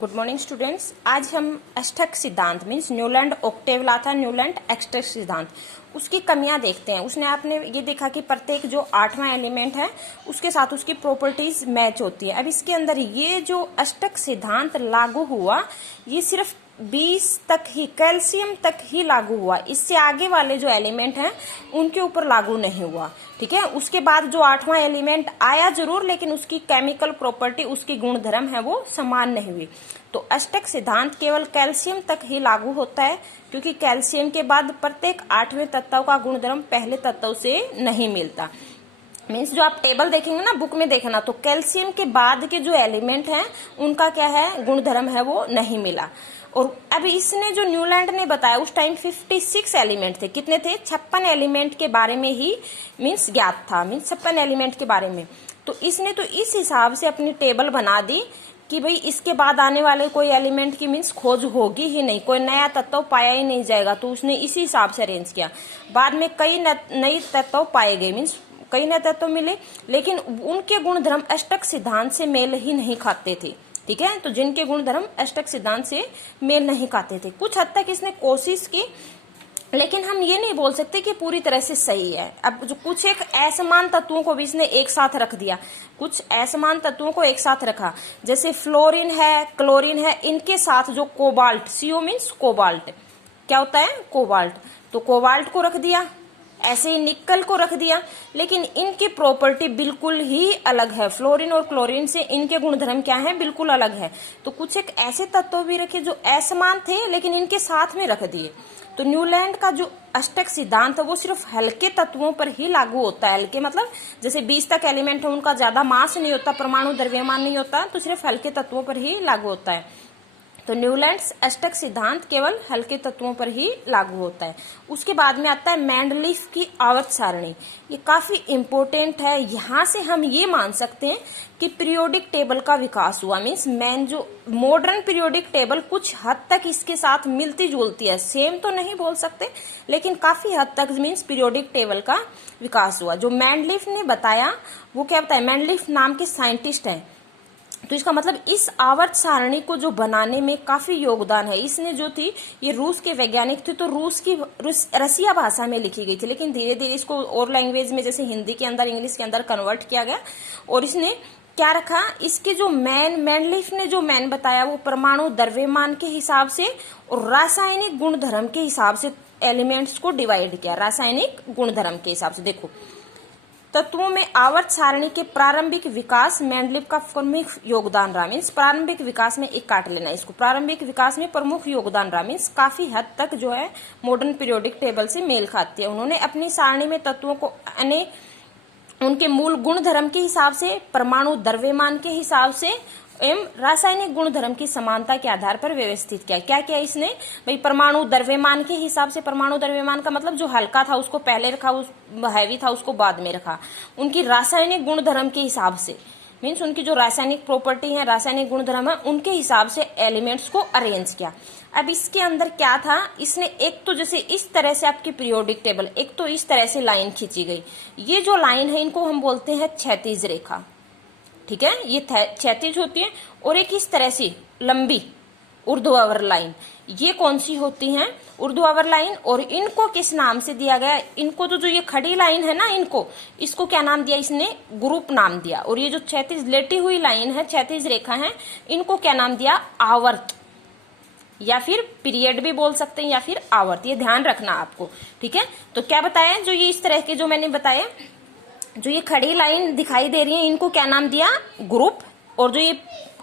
Good morning students. आज हम अष्टक सिद्धांत मीन्स न्यूलैंड ऑक्टेव ला था, न्यूलैंड अष्टक सिद्धांत, उसकी कमियां देखते हैं। उसने आपने ये देखा कि प्रत्येक जो 8वां एलिमेंट है उसके साथ उसकी प्रॉपर्टीज मैच होती है। अब इसके अंदर ये जो अष्टक सिद्धांत लागू हुआ ये सिर्फ 20 तक ही, कैल्शियम तक ही लागू हुआ। इससे आगे वाले जो एलिमेंट हैं उनके ऊपर लागू नहीं हुआ। ठीक है, उसके बाद जो 8वां एलिमेंट आया जरूर, लेकिन उसकी केमिकल प्रॉपर्टी, उसकी गुणधर्म है वो समान नहीं हुई। तो अष्टक सिद्धांत केवल कैल्शियम तक ही लागू होता है, क्योंकि कैल्शियम के बाद प्रत्येक 8वें तत्व का गुणधर्म पहले तत्व से नहीं मिलता। मीन्स जो आप टेबल देखेंगे ना बुक में देखना, तो कैल्शियम के बाद के जो एलिमेंट हैं उनका क्या है, गुणधर्म है वो नहीं मिला। और अब इसने जो न्यूलैंड ने बताया, उस टाइम 56 एलिमेंट थे। कितने थे? 56 एलिमेंट के बारे में ही मीन्स ज्ञात था, मीन्स 56 एलिमेंट के बारे में। तो इसने तो इस हिसाब से अपनी टेबल बना दी कि भाई इसके बाद आने वाले कोई एलिमेंट की मीन्स खोज होगी ही नहीं, कोई नया तत्व पाया ही नहीं जाएगा। तो उसने इसी हिसाब से अरेंज किया। बाद में कई नए तत्व पाए गए, मीन्स कई नए तत्व मिले, लेकिन उनके गुणधर्म अष्टक सिद्धांत से मेल ही नहीं खाते थे। ठीक है, तो जिनके गुणधर्म अष्टक सिद्धांत से मेल नहीं खाते थे। कुछ हद तक इसने कोशिश की, लेकिन हम ये नहीं बोल सकते कि पूरी तरह से सही है। अब जो कुछ एक असमान तत्वों को भी इसने एक साथ रख दिया, कुछ असमान तत्वों को एक साथ रखा, जैसे फ्लोरीन है, क्लोरीन है, इनके साथ जो कोबाल्ट, CO मीन्स कोबाल्ट, क्या होता है? कोबाल्ट। तो कोबाल्ट को रख दिया, ऐसे ही निकल को रख दिया, लेकिन इनकी प्रॉपर्टी बिल्कुल ही अलग है। फ्लोरीन और क्लोरीन से इनके गुणधर्म क्या है, बिल्कुल अलग है। तो कुछ एक ऐसे तत्व भी रखे जो असमान थे, लेकिन इनके साथ में रख दिए। तो न्यूलैंड का जो अष्टक सिद्धांत है वो सिर्फ हल्के तत्वों पर ही लागू होता है। हल्के मतलब जैसे 20 तक एलिमेंट है, उनका ज्यादा मास नहीं होता, परमाणु द्रव्यमान नहीं होता, तो सिर्फ हल्के तत्वों पर ही लागू होता है। तो न्यूलैंड्स अष्टक सिद्धांत केवल हल्के तत्वों पर ही लागू होता है। उसके बाद में आता है मेंडलीफ की आवर्त सारणी। ये काफी इंपॉर्टेंट है। यहाँ से हम ये मान सकते हैं कि पीरियोडिक टेबल का विकास हुआ। मीन्स जो मॉडर्न पीरियोडिक टेबल कुछ हद तक इसके साथ मिलती जुलती है, सेम तो नहीं बोल सकते, लेकिन काफी हद तक मीन्स पीरियोडिक टेबल का विकास हुआ। जो मेंडलीफ ने बताया वो क्या बताया, मेंडलीफ नाम के साइंटिस्ट हैं। तो इसका मतलब इस आवर्त सारणी को जो बनाने में काफी योगदान है। इसने जो थी, ये रूस के वैज्ञानिक थे, तो रसिया भाषा में लिखी गई थी, लेकिन धीरे धीरे इसको और लैंग्वेज में, जैसे हिंदी के अंदर, इंग्लिश के अंदर कन्वर्ट किया गया। और इसने क्या रखा, इसके जो मेंडलीफ ने जो बताया वो परमाणु द्रव्यमान के हिसाब से और रासायनिक गुणधर्म के हिसाब से एलिमेंट्स को डिवाइड किया। रासायनिक गुणधर्म के हिसाब से देखो, तत्वों में आवर्त सारणी के प्रारंभिक विकास मेंडलीफ का प्रमुख योगदान रहा। मीन्स प्रारंभिक विकास में एक काट लेना इसको, प्रारंभिक विकास में प्रमुख योगदान रहा। मीन्स काफी हद तक जो है मॉडर्न पीरियोडिक टेबल से मेल खाती है। उन्होंने अपनी सारणी में तत्वों को उनके मूल गुणधर्म के हिसाब से, परमाणु द्रव्यमान के हिसाब से एवं रासायनिक गुणधर्म की समानता के आधार पर व्यवस्थित किया। क्या किया इसने भाई, परमाणु द्रव्यमान के हिसाब से, परमाणु द्रव्यमान का मतलब जो हल्का था उसको पहले रखा, उस हैवी था उसको बाद में रखा। उनकी रासायनिक गुणधर्म के हिसाब से, मीन्स उनकी जो रासायनिक प्रॉपर्टी है, रासायनिक गुणधर्म है, उनके हिसाब से एलिमेंट्स को अरेंज किया। अब इसके अंदर क्या था, इसने एक तो जैसे इस तरह से आपकी पीरियोडिक टेबल, एक तो इस तरह से लाइन खींची गई। ये जो लाइन है इनको हम बोलते हैं क्षैतिज रेखा। ठीक है, ये क्षैतिज होती है। और एक इस तरह से लंबी ऊर्ध्वाधर लाइन, ये कौन सी होती है, ऊर्ध्वाधर लाइन। और इनको किस नाम से दिया गया, इनको तो जो ये खड़ी लाइन है ना, इसको क्या नाम दिया इसने, ग्रुप नाम दिया। और ये जो क्षैतिज लेटी हुई लाइन है, क्षैतिज रेखा है, इनको क्या नाम दिया, आवर्त, या फिर पीरियड भी बोल सकते हैं, या फिर आवर्त। ये ध्यान रखना आपको। ठीक है, तो क्या बताया, जो ये इस तरह के जो मैंने बताया, जो ये खड़ी लाइन दिखाई दे रही है इनको क्या नाम दिया, ग्रुप। और जो ये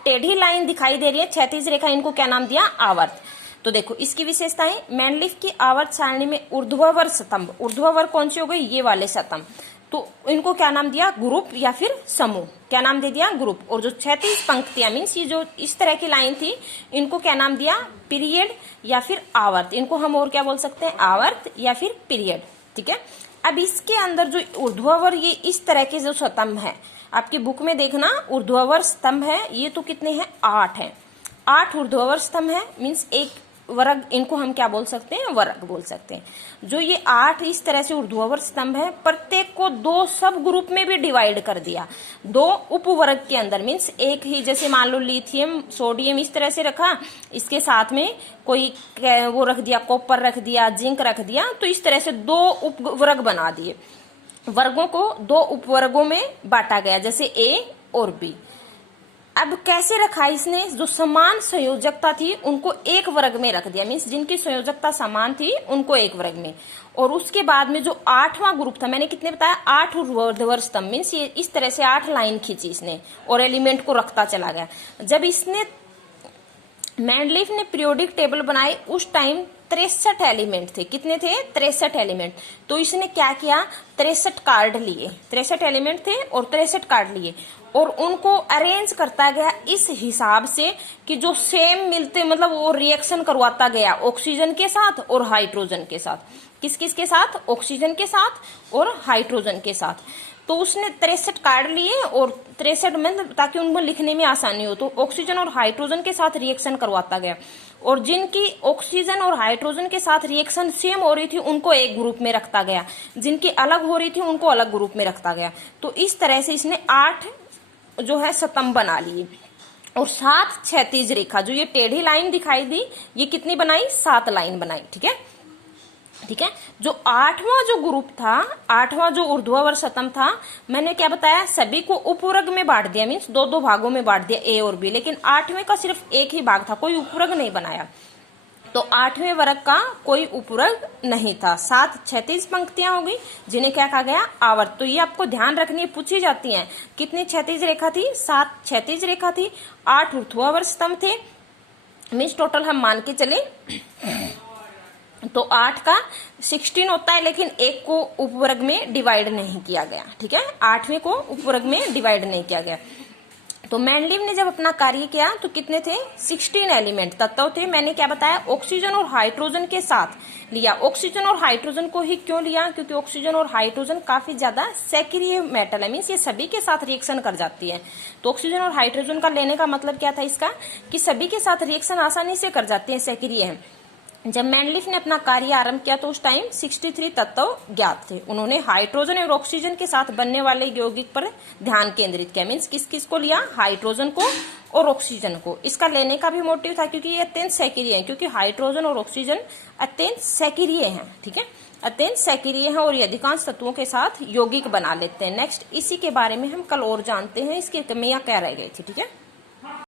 टेढ़ी लाइन दिखाई दे रही है, क्षैतिज रेखा, इनको क्या नाम दिया, आवर्त। तो देखो इसकी विशेषताएं, मेंडलीफ की आवर्त सारणी में ऊर्ध्वाधर स्तंभ, ऊर्ध्वाधर कौन सी हो गई, ये वाले स्तंभ, तो इनको क्या नाम दिया, ग्रुप या फिर समूह। क्या नाम दे दिया, ग्रुप। और जो क्षैतिज पंक्तियां, मीन्स ये जो इस तरह की लाइन थी, इनको क्या नाम दिया, पीरियड या फिर आवर्त। इनको हम और क्या बोल सकते हैं, आवर्त या फिर पीरियड। ठीक है, अब इसके अंदर जो ऊर्ध्वाधर, ये इस तरह के जो स्तंभ है, आपकी बुक में देखना, ऊर्ध्वाधर स्तंभ है, ये तो कितने हैं, 8 हैं। 8 ऊर्ध्वाधर स्तंभ है। मीन्स एक वर्ग, इनको हम क्या बोल सकते हैं, वर्ग बोल सकते हैं। जो ये 8 इस तरह से ऊर्ध्वाधर स्तंभ है, प्रत्येक को 2 सब ग्रुप में भी डिवाइड कर दिया, 2 उपवर्ग के अंदर। मीन्स एक ही, जैसे मान लो लिथियम सोडियम इस तरह से रखा, इसके साथ में कोई वो रख दिया, कॉपर रख दिया, जिंक रख दिया, तो इस तरह से 2 उपवर्ग बना दिए। वर्गों को 2 उपवर्गों में बांटा गया, जैसे ए और बी। अब कैसे रखा इसने, जो समान संयोजकता थी उनको एक वर्ग में रख दिया, मीन्स जिनकी संयोजकता समान थी उनको एक वर्ग में। और उसके बाद में जो 8वां ग्रुप था, मैंने कितने बताया, 8 ऊर्ध्वाधर स्तंभ, मीन्स ये इस तरह से 8 लाइन खींची इसने और एलिमेंट को रखता चला गया। जब इसने मेंडलीफ ने पीरियोडिक टेबल बनाए उस टाइम 63 एलिमेंट थे। कितने थे, 63 एलिमेंट। तो इसने क्या किया, 63 कार्ड लिए, 63 एलिमेंट थे और 63 कार्ड लिए और उनको अरेंज करता गया इस हिसाब से कि जो सेम मिलते, मतलब वो रिएक्शन करवाता गया ऑक्सीजन के साथ और हाइड्रोजन के साथ। किस किस के साथ, ऑक्सीजन के साथ और हाइड्रोजन के साथ। तो उसने 63 कार्ड लिए और 63 में, ताकि उनको लिखने में आसानी हो, तो ऑक्सीजन और हाइड्रोजन के साथ रिएक्शन करवाता गया। और जिनकी ऑक्सीजन और हाइड्रोजन के साथ रिएक्शन सेम हो रही थी उनको एक ग्रुप में रखता गया, जिनकी अलग हो रही थी उनको अलग ग्रुप में रखता गया। तो इस तरह से इसने 8 जो है स्तंभ बना लिए। और 7 क्षैतिज रेखा, जो ये टेढ़ी लाइन दिखाई दी, ये कितनी बनाई, 7 लाइन बनाई। ठीक है, ठीक है। जो 8वां जो ग्रुप था, 8वां जो ऊर्ध्वाधर स्तंभ था, मैंने क्या बताया, सभी को उपवर्ग में बांट दिया, मीन्स 2-2 भागों में बांट दिया, ए और बी। लेकिन 8वें का सिर्फ एक ही भाग था, कोई उपवर्ग नहीं बनाया। तो 8वें वर्ग का कोई उपवर्ग नहीं था। 7 क्षैतिज पंक्तियां हो गई, जिन्हें क्या कहा गया, आवर्त। तो ये आपको ध्यान रखनी, पूछी जाती हैं। कितनी क्षैतिज रेखा थी, 7 क्षैतिज रेखा थी, 8 ऊर्ध्वाधर स्तंभ थे, मीन्स टोटल हम मान के चले तो 8 का 16 होता है, लेकिन एक को उपवर्ग में डिवाइड नहीं किया गया। ठीक है, 8वें को उपवर्ग में डिवाइड नहीं किया गया। तो मेंडलीव ने जब अपना कार्य किया तो कितने थे, 16 एलिमेंट तत्व थे। मैंने क्या बताया, ऑक्सीजन और हाइड्रोजन के साथ लिया। ऑक्सीजन और हाइड्रोजन को ही क्यों लिया, क्योंकि ऑक्सीजन और हाइड्रोजन काफी ज्यादा सक्रिय मेटल है, मीन्स ये सभी के साथ रिएक्शन कर जाती है। तो ऑक्सीजन और हाइड्रोजन का लेने का मतलब क्या था इसका, कि सभी के साथ रिएक्शन आसानी से कर जाते हैं, सक्रिय है। जब मेंडलीफ ने अपना कार्य आरंभ किया तो उस टाइम 63 तत्व ज्ञात थे। उन्होंने हाइड्रोजन और ऑक्सीजन के साथ बनने वाले यौगिक पर ध्यान केंद्रित किया, मीन्स किस किस को लिया, हाइड्रोजन को और ऑक्सीजन को। इसका लेने का भी मोटिव था क्योंकि ये अत्यंत सक्रिय है, क्योंकि हाइड्रोजन और ऑक्सीजन अत्यंत सक्रिय हैं। ठीक है, अत्यंत सक्रिय है और ये अधिकांश तत्वों के साथ यौगिक बना लेते हैं। नेक्स्ट इसी के बारे में हम कल और जानते हैं, इसकी कमियां क्या रह गई थी। ठीक है।